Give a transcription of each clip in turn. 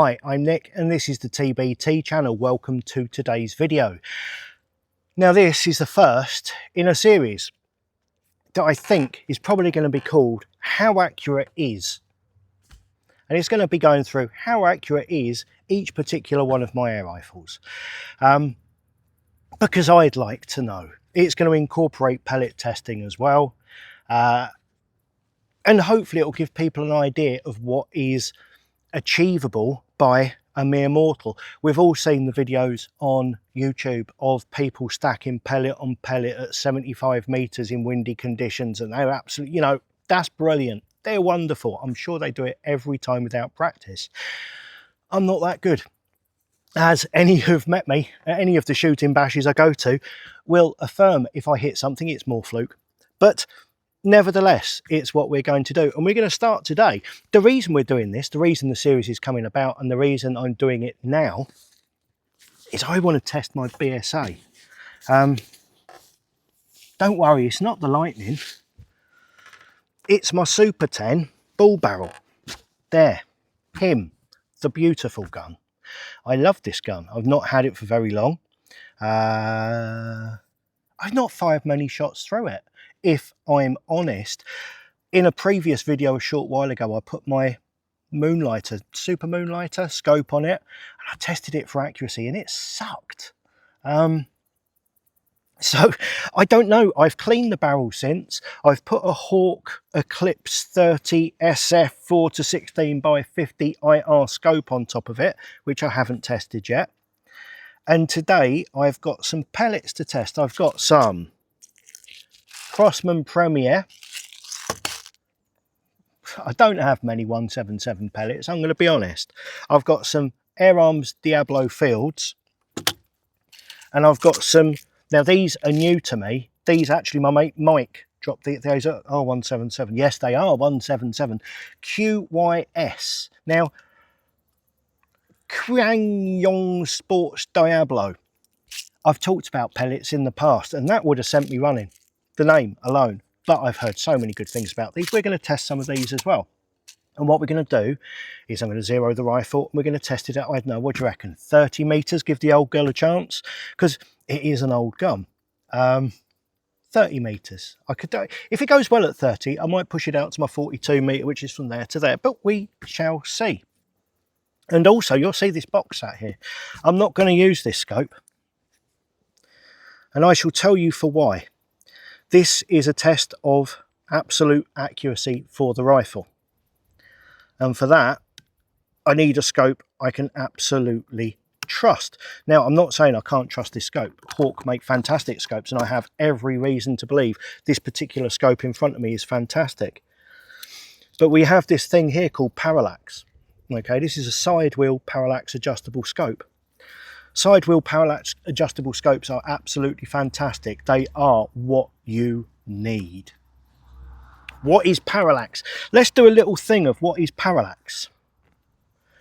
Hi, I'm Nick and this is the TBT channel. Welcome to today's video. Now this is the first in a series that I think is probably going to be called How Accurate Is? And it's going to be going through how accurate is each particular one of my air rifles. Because I'd like to know. It's going to incorporate pellet testing as well. And hopefully it will give people an idea of what is achievable by a mere mortal. We've all seen the videos on YouTube of people stacking pellet on pellet at 75 meters in windy conditions, and they're absolutely, you know, that's brilliant. They're wonderful. I'm sure they do it every time without practice. I'm not that good. As any who've met me at any of the shooting bashes I go to will affirm, if I hit something, it's more fluke. But nevertheless, it's what we're going to do, and we're going to start today. The reason we're doing this, the reason the series is coming about, and the reason I'm doing it now is I want to test my BSA. Don't worry, it's not the Lightning. It's my Super 10 ball barrel. There, him, the beautiful gun. I love this gun. I've not had it for very long. I've not fired many shots through it. If I'm honest, in a previous video a short while ago, I put my Moonlighter, Super Moonlighter scope on it, and I tested it for accuracy, and it sucked. So I don't know. I've cleaned the barrel since. I've put a Hawk Eclipse 30 SF 4 to 16 by 50 IR scope on top of it, which I haven't tested yet. And today I've got some pellets to test. I've got some Crosman Premier. I don't have many 177 pellets, I'm going to be honest. I've got some Air Arms Diablo Fields, and I've got some, now these are new to me. These actually, my mate Mike dropped these are 177. Yes, they are 177 QYS. Now, Kwang Sports Diablo. I've talked about pellets in the past, and that would have sent me running, the name alone. But I've heard so many good things about these. We're going to test some of these as well. And what we're going to do is I'm going to zero the rifle, and we're going to test it at, I don't know, what do you reckon, 30 meters, give the old girl a chance, because it is an old gun. 30 meters. I could do, if it goes well at 30, I might push it out to my 42 meter, which is from there to there, but we shall see. And also, you'll see this box out here. I'm not going to use this scope, and I shall tell you for why. This is a test of absolute accuracy for the rifle. And for that, I need a scope I can absolutely trust. Now, I'm not saying I can't trust this scope. Hawk make fantastic scopes, and I have every reason to believe this particular scope in front of me is fantastic. But we have this thing here called parallax. Okay, this is a side wheel parallax adjustable scope. Side wheel parallax adjustable scopes are absolutely fantastic. They are what you need. What is parallax? Let's do a little thing of what is parallax,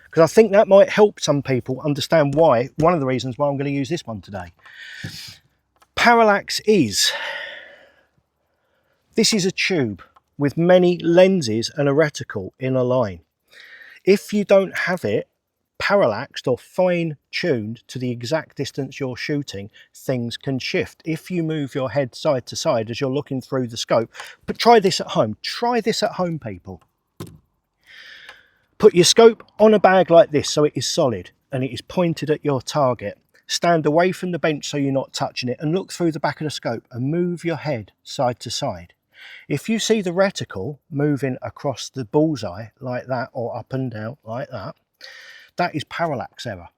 because I think that might help some people understand why, one of the reasons why I'm going to use this one today. Parallax is, this is a tube with many lenses and a reticle in a line. If you don't have it parallaxed or fine-tuned to the exact distance you're shooting, things can shift. If you move your head side to side as you're looking through the scope, but try this at home. Try this at home, people. Put your scope on a bag like this so it is solid and it is pointed at your target. Stand away from the bench so you're not touching it, and look through the back of the scope and move your head side to side. If you see the reticle moving across the bullseye like that, or up and down like that, that is parallax error.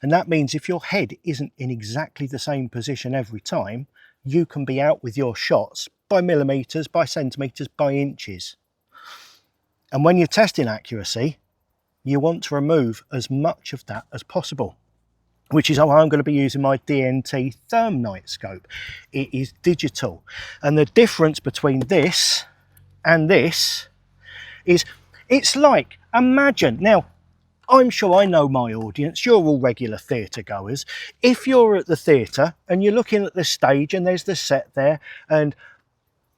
And that means if your head isn't in exactly the same position every time, you can be out with your shots by millimeters, by centimeters, by inches. And when you're testing accuracy, you want to remove as much of that as possible, which is why I'm going to be using my DNT Thermnight scope. It is digital. And the difference between this and this is, it's like, imagine, now, I'm sure I know my audience, you're all regular theatre goers. If you're at the theatre and you're looking at the stage and there's the set there, and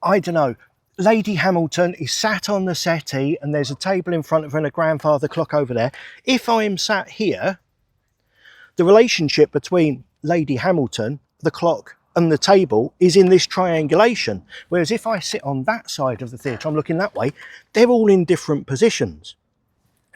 I don't know, Lady Hamilton is sat on the settee and there's a table in front of her and a grandfather clock over there. If I am sat here, the relationship between Lady Hamilton, the clock and the table is in this triangulation. Whereas if I sit on that side of the theatre, I'm looking that way, they're all in different positions.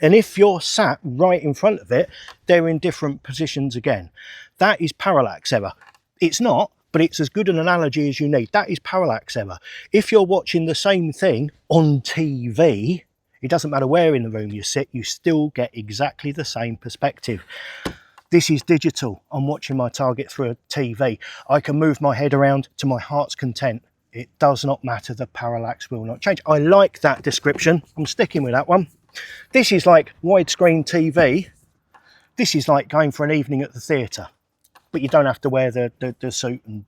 And if you're sat right in front of it, they're in different positions again. That is parallax error. It's not, but it's as good an analogy as you need. That is parallax error. If you're watching the same thing on TV, it doesn't matter where in the room you sit, you still get exactly the same perspective. This is digital. I'm watching my target through a TV. I can move my head around to my heart's content. It does not matter. The parallax will not change. I like that description. I'm sticking with that one. This is like widescreen TV. This is like going for an evening at the theatre, but you don't have to wear the suit and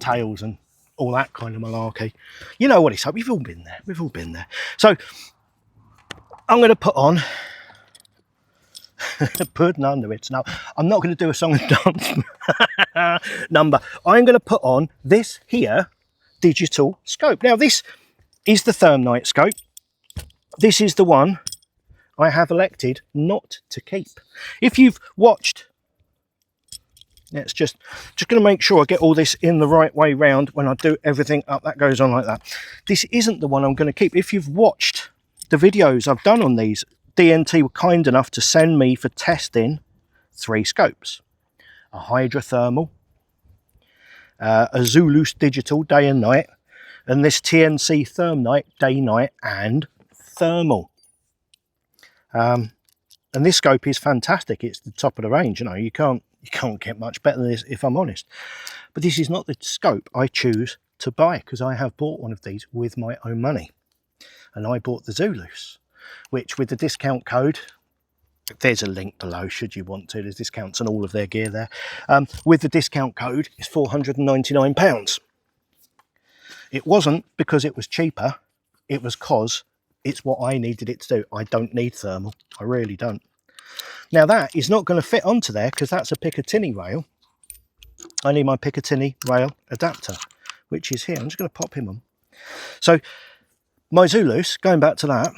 tails and all that kind of malarkey. You know what it's like. We've all been there. We've all been there. So I'm going to put on putting under it. Now, I'm not going to do a song and dance number. I'm going to put on this here digital scope. Now, this is the Thermnight scope. This is the one I have elected not to keep. If you've watched, it's just going to make sure I get all this in the right way round when I do everything up. That goes on like that. This isn't the one I'm going to keep. If you've watched the videos I've done on these, DNT were kind enough to send me for testing 3 scopes. A hydrothermal, a Zulus digital day and night, and this TNC Thermnight day, night and thermal. And this scope is fantastic. It's the top of the range. You know, you can't get much better than this, if I'm honest. But this is not the scope I choose to buy, because I have bought one of these with my own money. And I bought the Zulus, which with the discount code, there's a link below should you want to, there's discounts on all of their gear there. With the discount code, it's £499. It wasn't because it was cheaper, it was because it's what I needed it to do. I don't need thermal, I really don't. Now that is not going to fit onto there because that's a Picatinny rail. I need my Picatinny rail adapter, which is here. I'm just going to pop him on. So my Zulus, going back to that,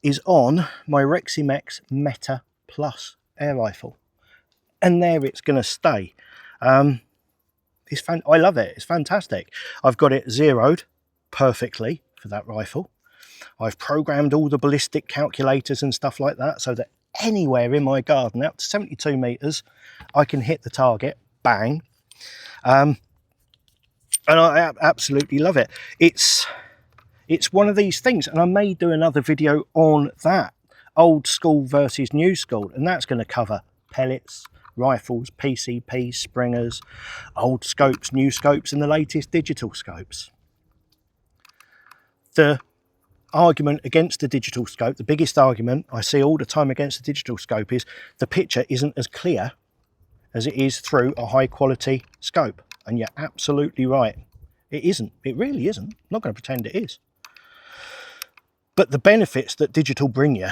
is on my Reximex Meta Plus air rifle, and there it's going to stay. I love it. It's fantastic. I've got it zeroed perfectly for that rifle. I've programmed all the ballistic calculators and stuff like that so that anywhere in my garden up to 72 meters I can hit the target, bang. And I absolutely love it. It's one of these things, and I may do another video on that, old school versus new school, and that's going to cover pellets, rifles, PCPs, springers, old scopes, new scopes, and the latest digital scopes. The argument against the digital scope, the biggest argument I see all the time against the digital scope, is the picture isn't as clear as it is through a high quality scope. And you're absolutely right. It isn't. It really isn't. I'm not going to pretend it is. But the benefits that digital bring you,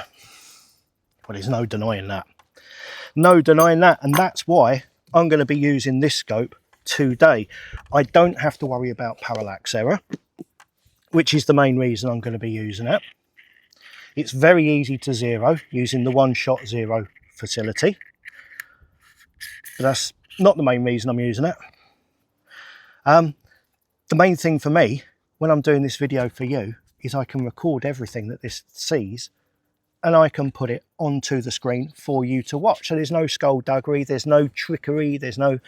well, there's no denying that. No denying that. And that's why I'm going to be using this scope today. I don't have to worry about parallax error, which is the main reason I'm going to be using it. It's very easy to zero using the one-shot zero facility. But that's not the main reason I'm using it. The main thing for me when I'm doing this video for you is I can record everything that this sees and I can put it onto the screen for you to watch. So there's no skullduggery, there's no trickery, there's no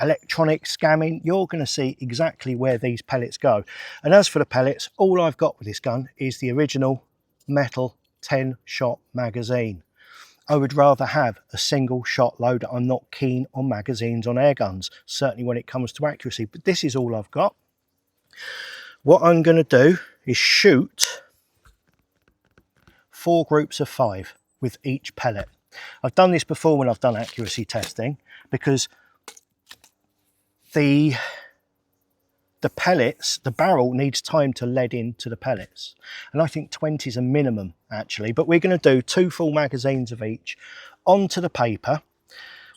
electronic scamming. You're going to see exactly where these pellets go. And as for the pellets, all I've got with this gun is the original metal 10-shot magazine. I would rather have a single shot loader. I'm not keen on magazines on air guns, certainly when it comes to accuracy, but this is all I've got. What I'm going to do is shoot 4 groups of 5 with each pellet. I've done this before when I've done accuracy testing, because the pellets, the barrel needs time to lead into the pellets. And I think 20 is a minimum actually, but we're going to do 2 full magazines of each onto the paper.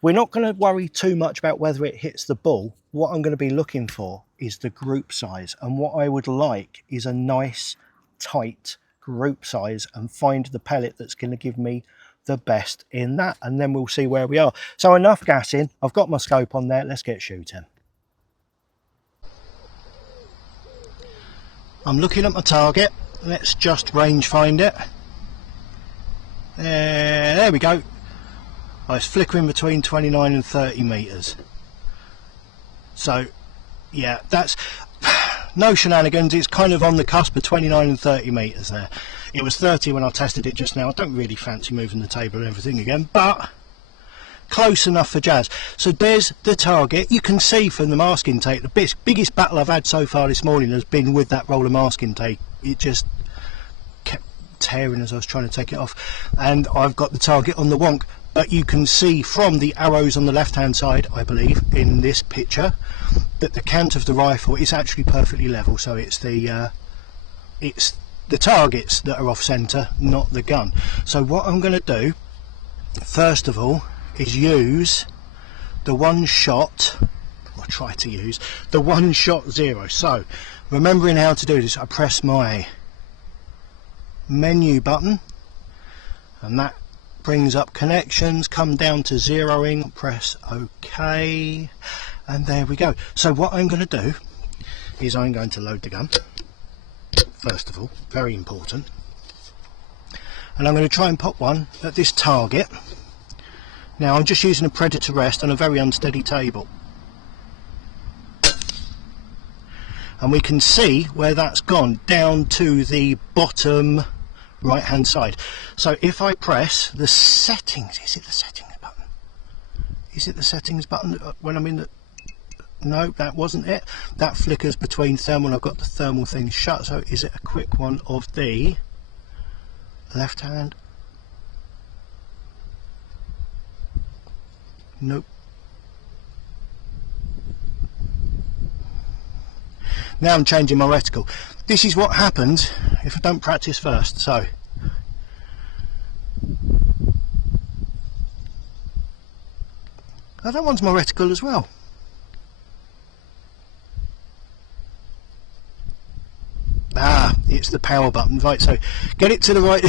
We're not going to worry too much about whether it hits the ball. what I'm going to be looking for is the group size, and what I would like is a nice tight group size, and find the pellet that's going to give me the best in that, and then we'll see where we are. So enough gassing, I've got my scope on there, let's get shooting. I'm looking at my target, let's just range find it. There we go. I was flickering between 29 and 30 metres. So yeah, that's no shenanigans, it's kind of on the cusp of 29 and 30 metres there. It was 30 when I tested it just now. I don't really fancy moving the table and everything again, but close enough for jazz. So there's the target. You can see from the masking tape, the biggest battle I've had so far this morning has been with that roll of masking tape. It just kept tearing as I was trying to take it off, and I've got the target on the wonk. But you can see from the arrows on the left hand side, I believe, in this picture, that the cant of the rifle is actually perfectly level. So it's the targets that are off centre, not the gun. So what I'm going to do first of all is use the one shot, or try to use the one shot zero. So remembering how to do this, I press my menu button, and that brings up connections, come down to zeroing, press OK, and there we go. So what I'm going to do is I'm going to load the gun first of all, very important, and I'm going to try and pop one at this target. Now I'm just using a predator rest on a very unsteady table, and we can see where that's gone down to the bottom right hand side. So if I press the settings, is it the settings button? Is it the settings button when I'm in the... No, that wasn't it. That flickers between thermal. I've got the thermal thing shut. So is it a quick one of the left hand? Nope. Now I'm changing my reticle. This is what happens if I don't practice first. So that one's my reticle as well. Ah, it's the power button. Right, so get it to the right.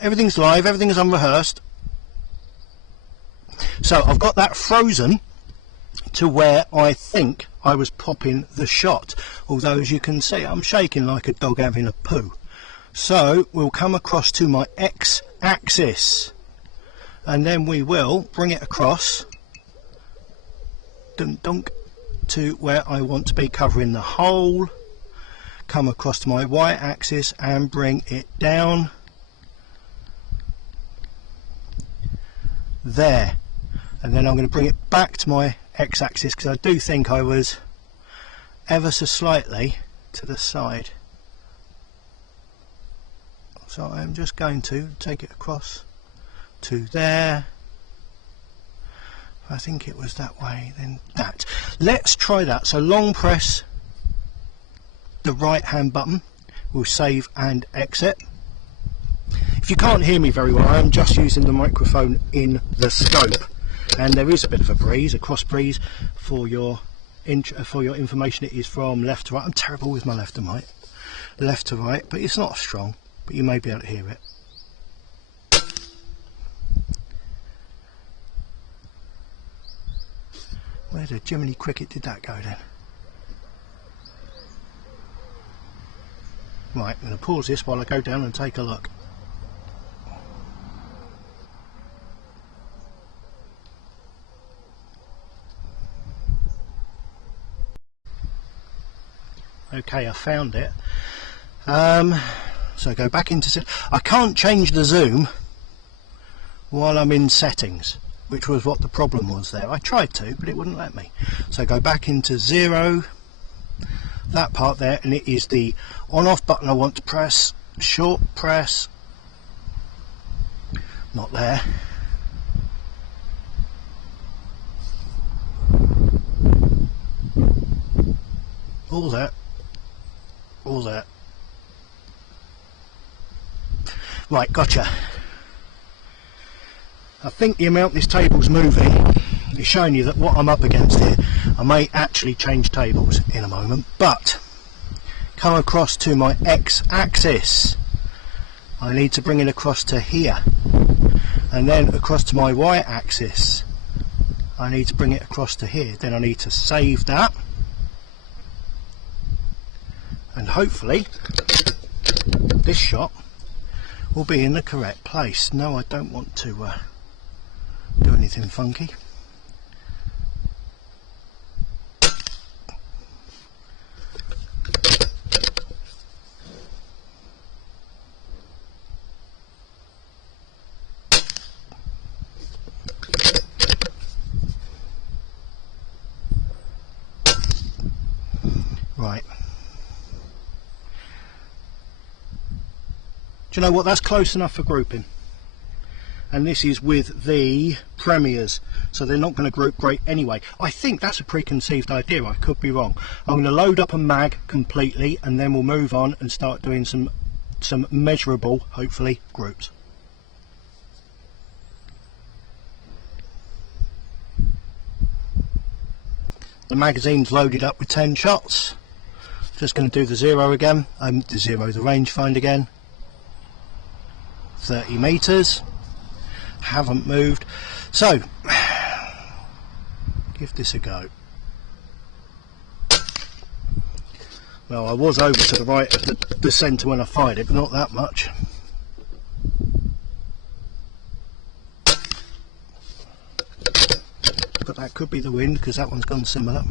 Everything's live, everything's unrehearsed. So I've got that frozen to where I think I was popping the shot, although as you can see I'm shaking like a dog having a poo. So we'll come across to my x-axis, and then we will bring it across, dunk dunk, to where I want to be, covering the hole, come across to my y-axis and bring it down there, and then I'm going to bring it back to my x-axis, because I do think I was ever so slightly to the side. So I'm just going to take it across to there. I think it was that way, then that. Let's try that. So long press the right hand button, we'll save and exit. If you can't hear me very well, I'm just using the microphone in the scope, and there is a bit of a breeze, a cross breeze. For your information, it is from left to right. I'm terrible with my left and right, left to right, but it's not strong, but you may be able to hear it. Where the Jiminy Cricket did that go then? Right, I'm going to pause this while I go down and take a look. Okay, I found it. So go back into... I can't change the zoom while I'm in settings, which was what the problem was there. I tried to, but it wouldn't let me. So go back into zero, that part there, and it is the on-off button I want to press. Short press, not there. All that, all that. Right, gotcha. I think the amount this table's moving is showing you that what I'm up against here. I may actually change tables in a moment, but come across to my x-axis, I need to bring it across to here, and then across to my y-axis I need to bring it across to here. Then I need to save that, and hopefully this shot will be in the correct place. No, I don't want to do anything funky. Right. Do you know what? That's close enough for grouping. And this is with the Premiers, so they're not going to group great anyway. I think that's a preconceived idea. I could be wrong. I'm going to load up a mag completely, and then we'll move on and start doing some measurable, hopefully, groups. The magazine's loaded up with 10 shots. Just going to do the zero again, the rangefind again. 30 metres. Haven't moved. So, give this a go. Well, I was over to the right of the centre when I fired it, but not that much. But that could be the wind, because that one's gone similar.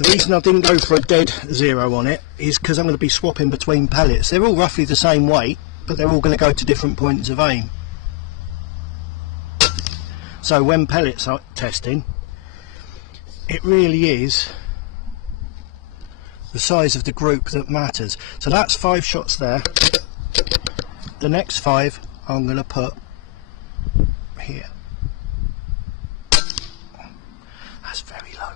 The reason I didn't go for a dead zero on it is because I'm going to be swapping between pellets. They're all roughly the same weight, but they're all going to go to different points of aim. So when pellets are testing, it really is the size of the group that matters. So that's 5 shots there. The next 5 I'm going to put here. That's very low.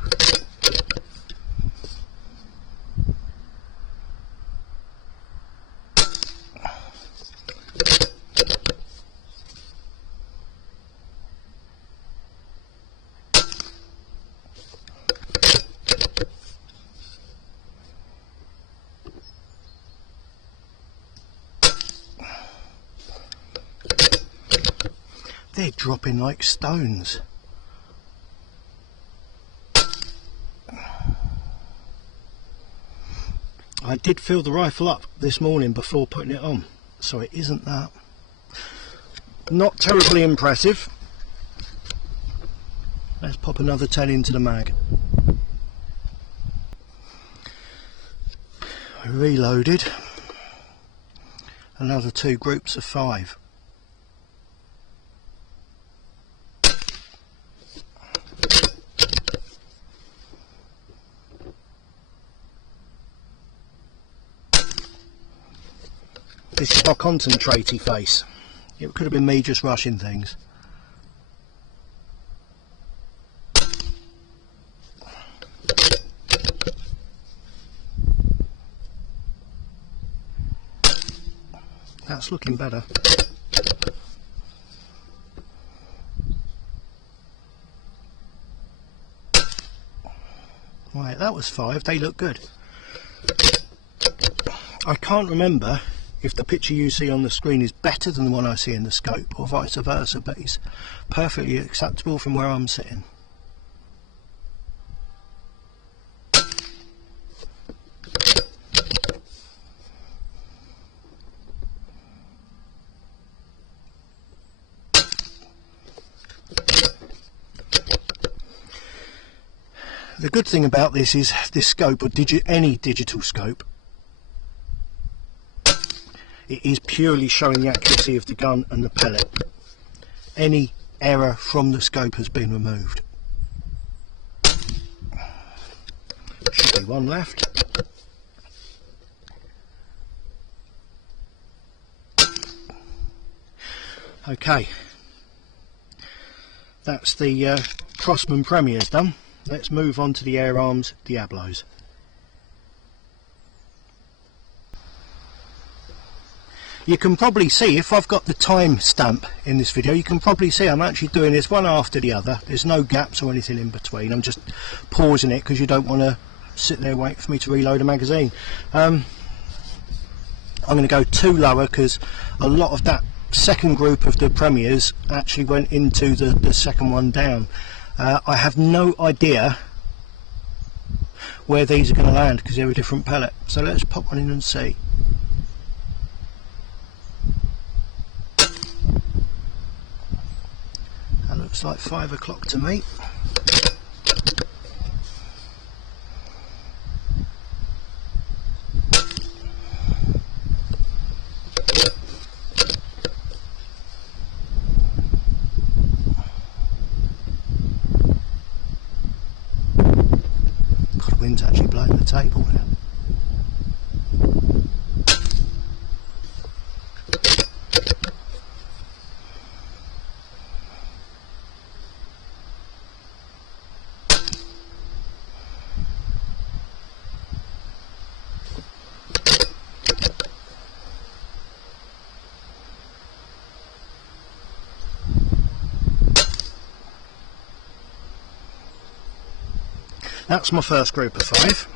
They're dropping like stones. I did fill the rifle up this morning before putting it on, so it isn't that. Not terribly impressive. Let's pop another 10 into the mag. Reloaded. Another 2 groups of 5. This is my concentrate-y face. It could have been me just rushing things. That's looking better. Right, that was 5. They look good. I can't remember if the picture you see on the screen is better than the one I see in the scope, or vice versa, but it's perfectly acceptable from where I'm sitting. The good thing about this is this scope, or any digital scope, it is purely showing the accuracy of the gun and the pellet. Any error from the scope has been removed. Should be one left. Okay, that's the Crosman Premiers done. let's move on to the air arms Diablos. You can probably see, if I've got the time stamp in this video, you can probably see I'm actually doing this one after the other. There's no gaps or anything in between. I'm just pausing it because you don't want to sit there waiting for me to reload a magazine. I'm going to go 2 lower because a lot of that second group of the premiers actually went into the second one down. I have no idea where these are going to land because they're a different pellet. So let's pop one in and see. That looks like 5 o'clock to me. God, the wind's actually blowing the table now. That's my first group of 5.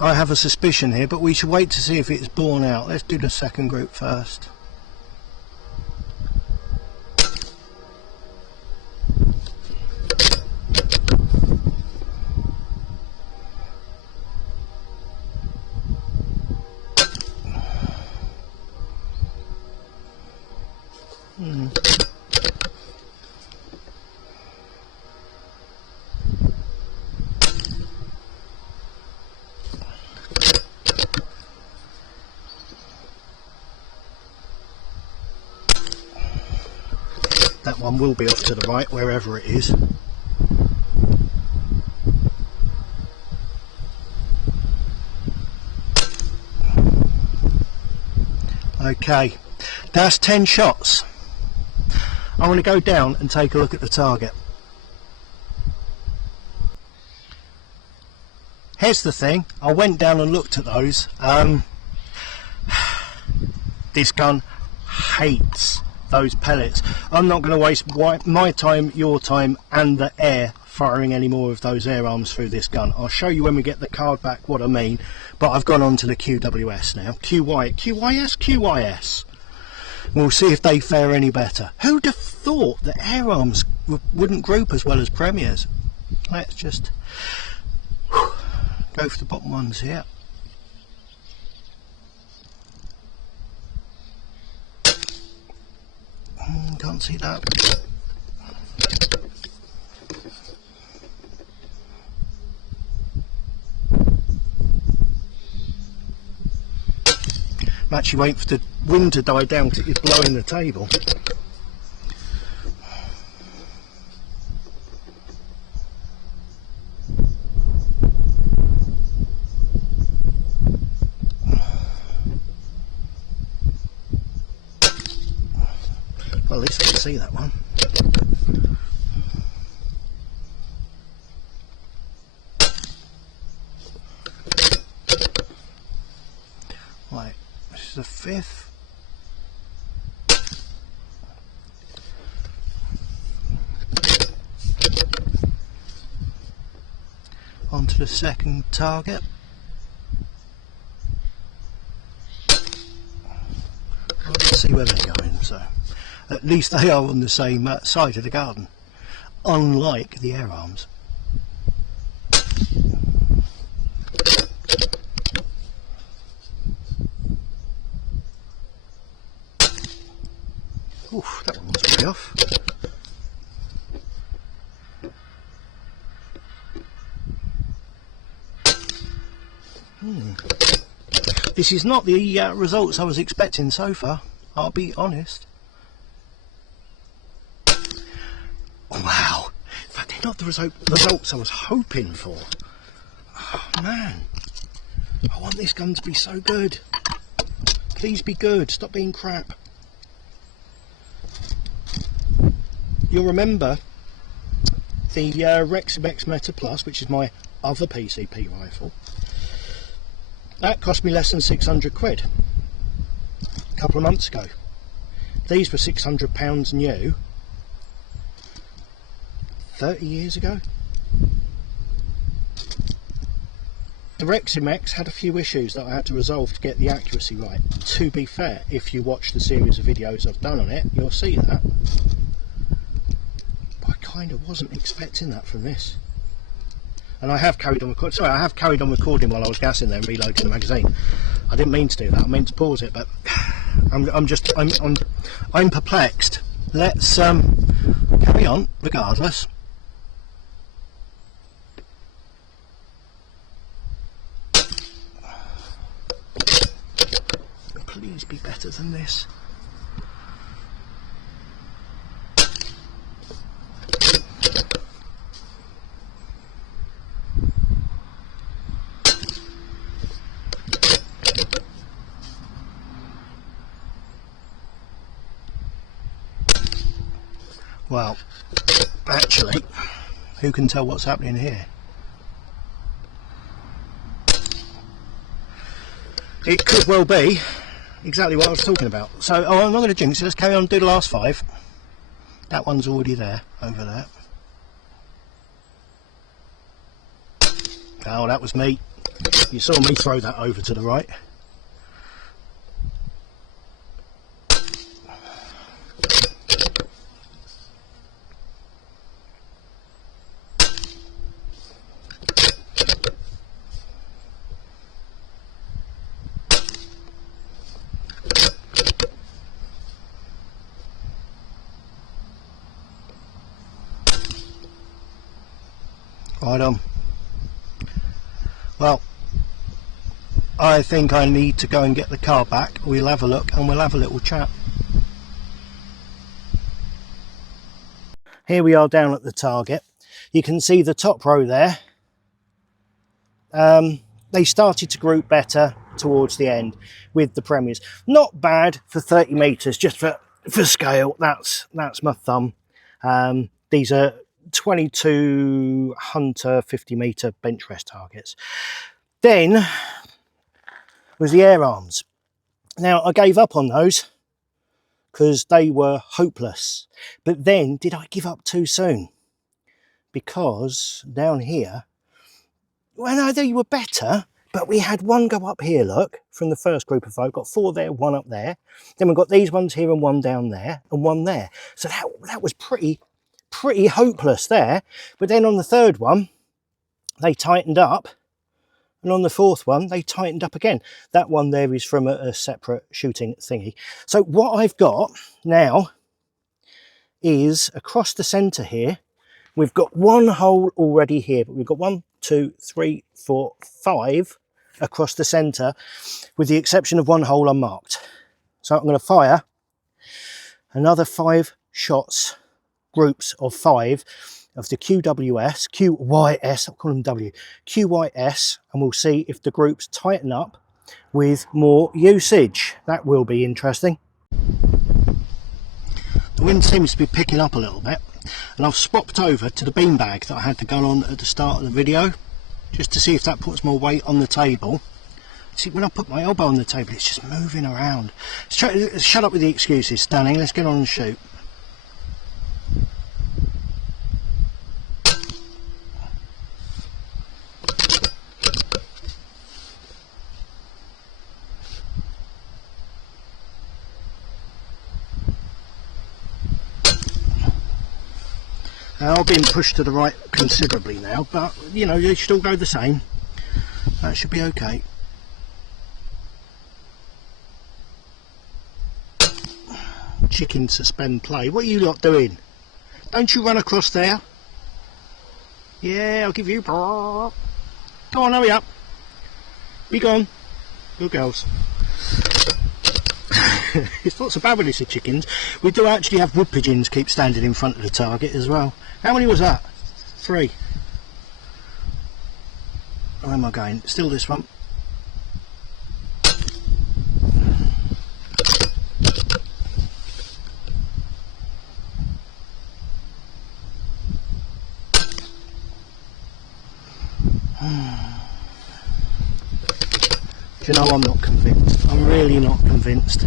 I have a suspicion here, but we should wait to see if it's borne out. Let's do the second group first. That one will be off to the right, wherever it is. Okay, that's 10 shots. I want to go down and take a look at the target. Here's the thing, I went down and looked at those. This gun hates those pellets. I'm not going to waste my time, your time and the air firing any more of those air arms through this gun. I'll show you when we get the card back what I mean, but I've gone on to the QWS now. QYS. We'll see if they fare any better. Who'd have thought that air arms wouldn't group as well as premiers? Let's just go for the bottom ones here. Can't see that. I'm actually waiting for the wind to die down because it's blowing the table. Well, at least I can see that one. Right, this is the 5th. On to the second target. Let's see where they're going. So, at least they are on the same side of the garden, unlike the air arms. Oof, that one was way off. This is not the results I was expecting so far, I'll be honest. Wow, in fact they're not the results I was hoping for. Oh man, I want this gun to be so good. Please be good, stop being crap. You'll remember the Reximex Meta Plus, which is my other PCP rifle, that cost me less than 600 quid a couple of months ago. These were £600 new 30 years ago. The Reximex had a few issues that I had to resolve to get the accuracy right. To be fair, if you watch the series of videos I've done on it, you'll see that. But I kind of wasn't expecting that from this. And I have carried on recording. Sorry, I have carried on recording while I was gassing there and reloading the magazine. I didn't mean to do that. I meant to pause it, but I'm perplexed. Let's carry on regardless. Please be better than this. Well, actually, who can tell what's happening here? It could well be exactly what I was talking about. So, I'm not going to jinx it. Let's carry on and do the last 5. That one's already there, over there. Oh, that was me. You saw me throw that over to the right. Right on. Well, I think I need to go and get the car back. We'll have a look and we'll have a little chat. Here we are down at the target. You can see the top row there. They started to group better towards the end with the premiers. Not bad for 30 metres, just for scale. That's my thumb. These are 22 Hunter 50 metre bench rest targets. Then was the air arms. Now I gave up on those because they were hopeless. But then did I give up too soon? Because down here, well, no, they were better, but we had one go up here, look, from the first group of 5. Got 4 there, 1 up there. Then we've got these ones here and 1 down there and 1 there. So that was pretty hopeless there. But then on the third one, they tightened up. And on the fourth one, they tightened up again. That one there is from a separate shooting thingy. So what I've got now is across the centre here, we've got 1 hole already here, but we've got 1, 2, 3, 4, 5 across the centre, with the exception of 1 hole unmarked. So I'm going to fire another 5 shots, groups of 5 of the QYS, I'll call them W, QYS, and we'll see if the groups tighten up with more usage. That will be interesting. The wind seems to be picking up a little bit, and I've swapped over to the beanbag that I had the gun on at the start of the video, just to see if that puts more weight on the table. See, when I put my elbow on the table, it's just moving around. Shut up with the excuses, Stanley, let's get on and shoot. I've been pushed to the right considerably now, but you know, they should all go the same. That should be okay. Chicken suspend play. What are you lot doing? Don't you run across there? Yeah, I'll give you. Go on, hurry up. Be gone. Good girls. It's not so bad when it's the chickens. We do actually have wood pigeons keep standing in front of the target as well. How many was that? 3. Where am I going? Still this one. Do you know, I'm not convinced. I'm really not convinced.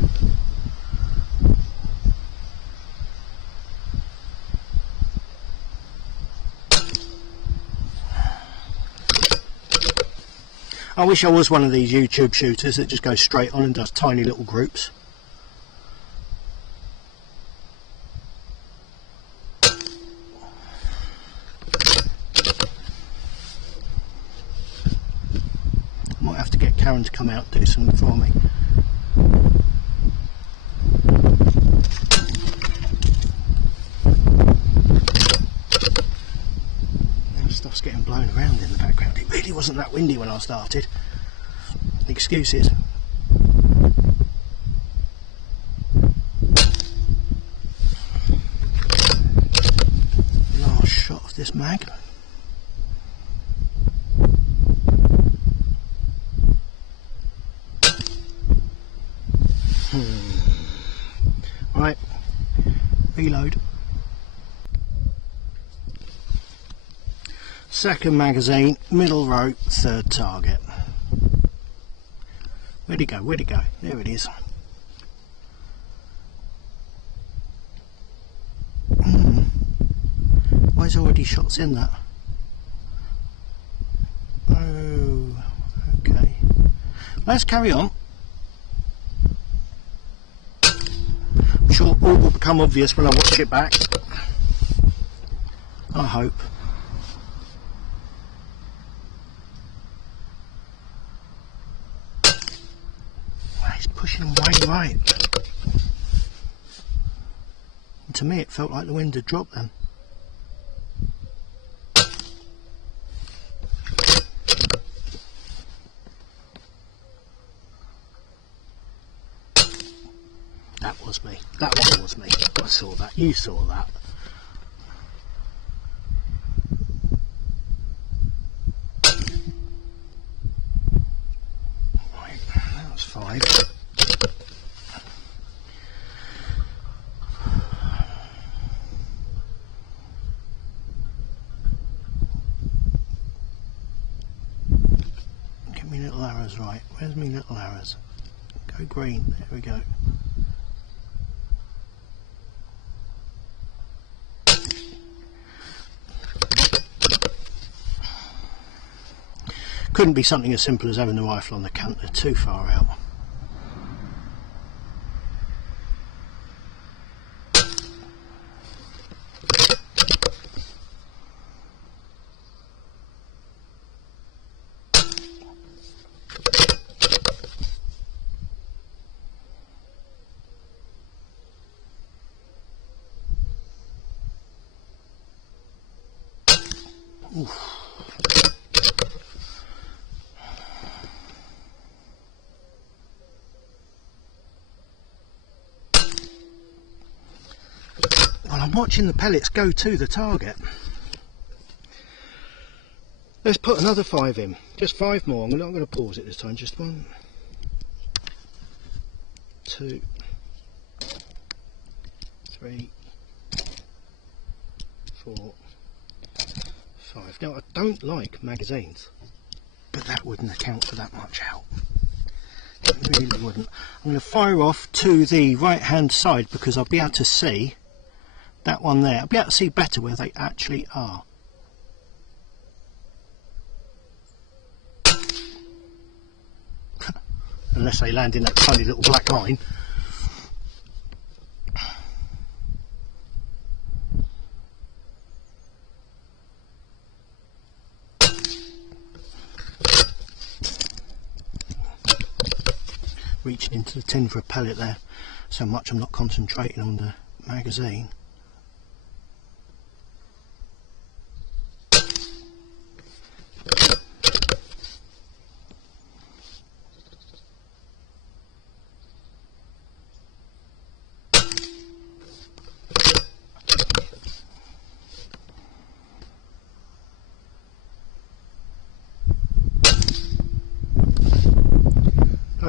I wish I was one of these YouTube shooters that just goes straight on and does tiny little groups. I might have to get Karen to come out and do something for me. Stuff's getting blown around in the background. It really wasn't that windy when I started. Excuses. Last shot of this mag. Right, reload. Second magazine, middle row, third target. Where'd it go? Where'd it go? There it is. Why is already shots in that? Oh, okay. Let's carry on. I'm sure all will become obvious when I watch it back. I hope. Pushing way right. And to me it felt like the wind had dropped then. That was me. That one was me. I saw that. You saw that. Right, that was 5. Right, where's me little arrows? Go green, there we go. Couldn't be something as simple as having the rifle on the canter too far out. Oof. Well, I'm watching the pellets go to the target. Let's put another 5 in. Just 5 more. I'm not going to pause it this time. Just 1, 2, 3, 4, 5. Now, I don't like magazines, but that wouldn't account for that much out. It really wouldn't. I'm going to fire off to the right hand side because I'll be able to see that one there. I'll be able to see better where they actually are. Unless they land in that tiny little black line. Reaching into the tin for a pellet there, so much I'm not concentrating on the magazine.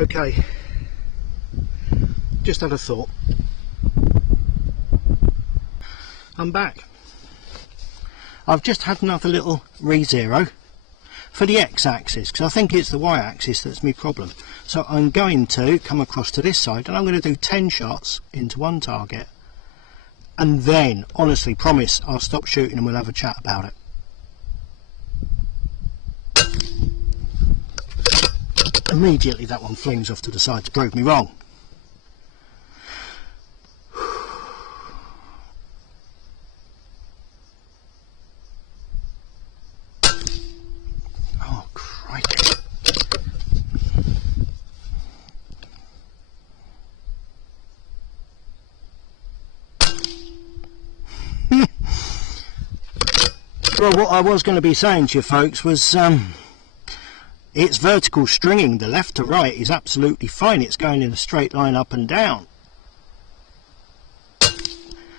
Okay, just had a thought. I'm back. I've just had another little re-zero for the x-axis because I think it's the y-axis that's my problem. So I'm going to come across to this side and I'm going to do 10 shots into one target, and then, honestly, promise I'll stop shooting and we'll have a chat about it. Immediately that one flings off to the side to prove me wrong. Oh, crikey. Well, what I was going to be saying to you folks was it's vertical stringing. The left to right is absolutely fine. It's going in a straight line up and down.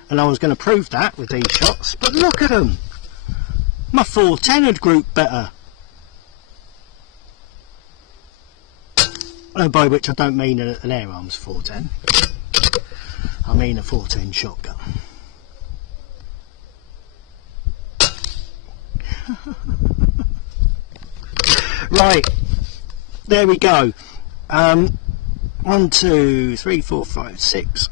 And I was going to prove that with these shots, but look at them. My 410 had grouped better. Oh, by which I don't mean an air arms 410. I mean a 410 shotgun. Right, there we go. 1, 2, 3, 4, 5, 6,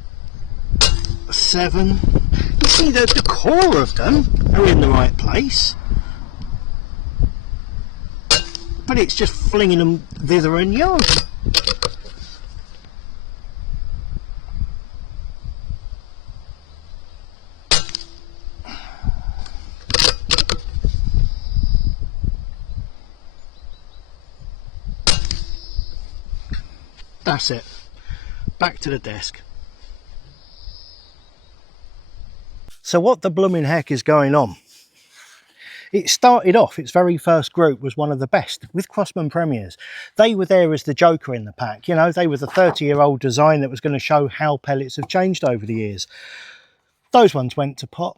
7. You see the core of them are in the right place, but it's just flinging them thither and yon. That's it. Back to the desk. So what the blooming heck is going on? It started off, its very first group was one of the best with Crosman Premiers. They were there as the joker in the pack. You know, they were the 30-year-old design that was going to show how pellets have changed over the years. Those ones went to pot.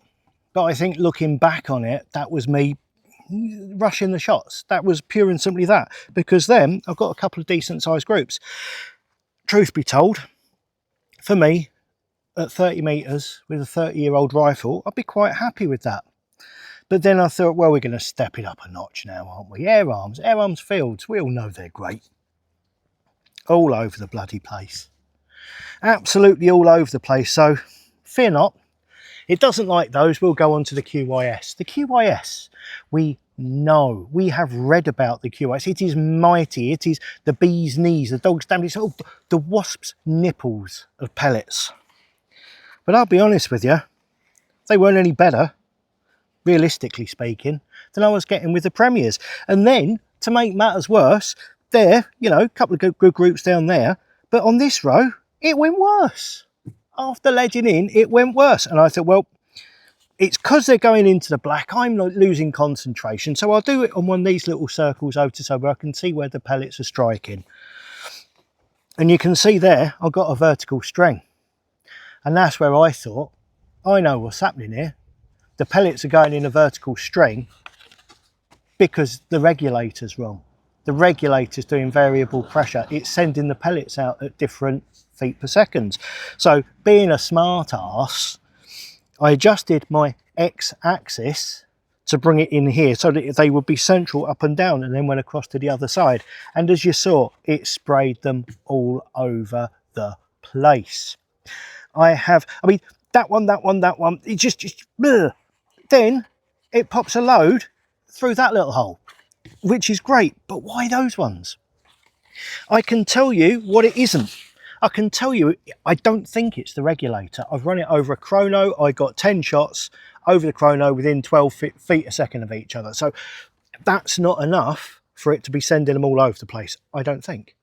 But I think looking back on it, that was me rushing the shots. That was pure and simply that. Because then I've got a couple of decent sized groups. Truth be told, for me, at 30 metres with a 30-year-old rifle, I'd be quite happy with that. But then I thought, well, we're going to step it up a notch now, aren't we? Air arms fields, we all know they're great. All over the bloody place. Absolutely all over the place, so fear not. It doesn't like those, we'll go on to the QYS. The QYS, we know, we have read about the QYS. It is mighty, it is the bee's knees, the dog's damn, it's all the wasp's nipples of pellets. But I'll be honest with you, they weren't any better, realistically speaking, than I was getting with the Premiers. And then, to make matters worse, there, you know, a couple of good groups down there, but on this row, it went worse. After ledging in, it went worse. And I thought, well, it's because they're going into the black, I'm not losing concentration, so I'll do it on one of these little circles over to so where I can see where the pellets are striking. And you can see there, I've got a vertical string. And that's where I thought, I know what's happening here. The pellets are going in a vertical string because the regulator's wrong. The regulator's doing variable pressure. It's sending the pellets out at different feet per second. So being a smart ass, I adjusted my x-axis to bring it in here so that they would be central up and down, and then went across to the other side. And as you saw, it sprayed them all over the place. I mean, that one, it just bleh. Then it pops a load through that little hole, which is great. But why those ones? I can tell you what it isn't. I can tell you, I don't think it's the regulator. I've run it over a chrono. I got 10 shots over the chrono within 12 feet a second of each other. So that's not enough for it to be sending them all over the place, I don't think.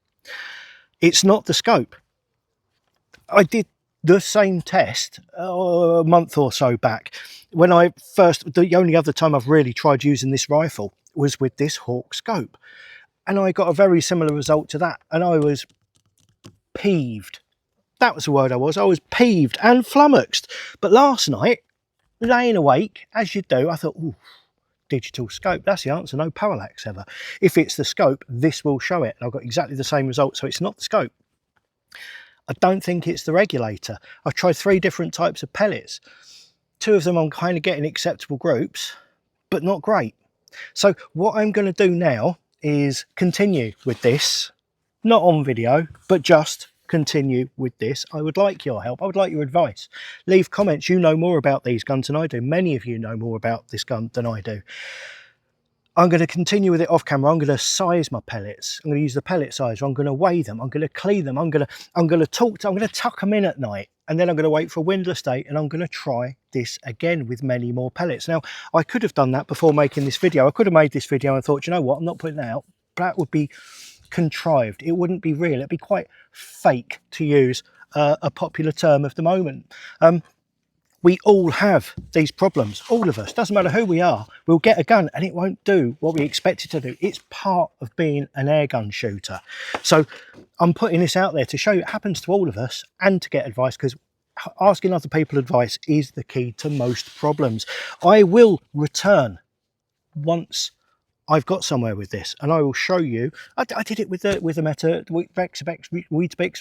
It's not the scope. I did the same test a month or so back when the only other time I've really tried using this rifle was with this Hawk scope. And I got a very similar result to that. And I was peeved. That was the word I was peeved and flummoxed. But last night, laying awake, as you do, I thought, ooh, digital scope, that's the answer, no parallax ever. If it's the scope, this will show it. And I've got exactly the same result, so it's not the scope. I don't think it's the regulator. I've tried 3 different types of pellets. 2 of them I'm kind of getting acceptable groups, but not great. So what I'm going to do now is continue with this, not on video, but just continue with this. I would like your help. I would like your advice. Leave comments. You know more about these guns than I do. Many of you know more about this gun than I do. I'm going to continue with it off camera. I'm going to size my pellets. I'm going to use the pellet sizer. I'm going to weigh them. I'm going to clean them. I'm going to tuck them in at night, and then I'm going to wait for a windless day, and I'm going to try this again with many more pellets. Now, I could have done that before making this video. I could have made this video and thought, you know what, I'm not putting that out. That would be contrived. It wouldn't be real. It'd be quite fake, to use a popular term of the moment. We all have these problems, all of us. Doesn't matter who we are, we'll get a gun and it won't do what we expect it to do. It's part of being an airgun shooter. So I'm putting this out there to show you it happens to all of us, and to get advice, because asking other people advice is the key to most problems. I will return once I've got somewhere with this, and I will show you. I did it with the Meta Weetabix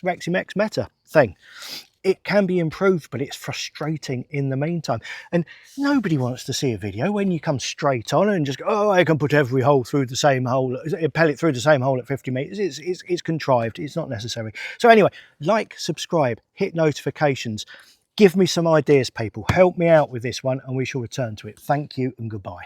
Reximex Meta thing. It can be improved, but it's frustrating in the meantime. And nobody wants to see a video when you come straight on and just go, oh, I can put every hole through the same hole, a pellet through the same hole at 50 meters. It's contrived. It's not necessary. So anyway, like, subscribe, hit notifications. Give me some ideas, people. Help me out with this one, and we shall return to it. Thank you and goodbye.